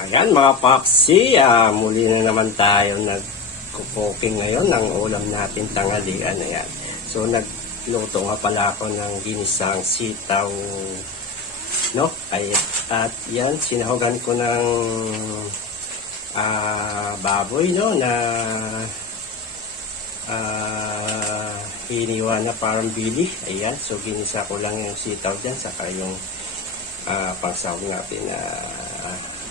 Ayan mga paksi, muli na naman tayo nag-cooking ngayon ng ulam natin tanghalian. Ayan. So nagluto nga pala ako ng ginisang sitaw, no? At yan, sinahogan ko ng baboy, no? Na hiniwa na parang bili. Ayan, so ginisa ko lang yung sitaw dyan, saka yung pangsahog natin na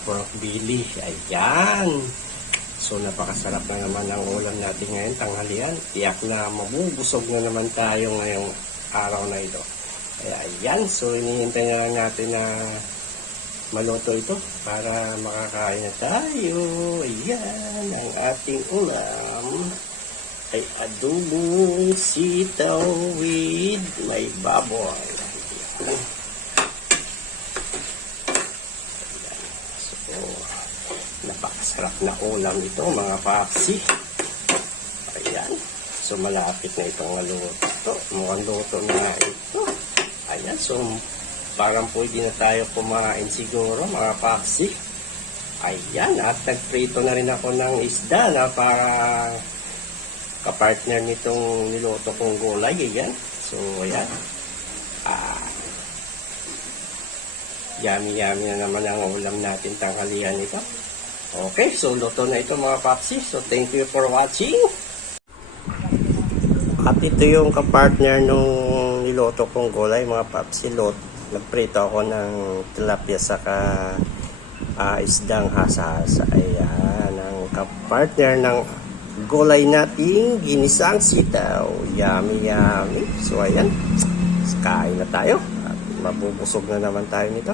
pork belly. Ayan. So napakasarap na naman ang ulam natin ngayon tanghalian. Tiyak na mabubusog na naman tayo ngayong araw na ito. Ayan. So hinihintay na lang natin na maluto ito para makakain na tayo. Ayan. Ang ating ulam ay adobong sitaw with may baboy. Ayan. Napakasarap na ulam ito mga paksi. Ayan. So malapit na itong maluto. Mukhang luto na ito. Ayan. So parang pwede na tayo kumain siguro mga paksi. Ayan. At nagprito na rin ako ng isda na para kapartner nitong niluto kong gulay. Ayan. So ayan. Yummy na naman ang ulam natin tanghalian ito. Okay, so luto na ito mga papsi. So thank you for watching. At ito yung kapartner nung niloto kong gulay mga papsi. Nagprito ako ng tilapia saka isdang hasa-hasa. Ayan, ang kapartner ng gulay nating ginisang sitaw. Yummy. So ayan, kain na tayo. At mabubusog na naman tayo nito.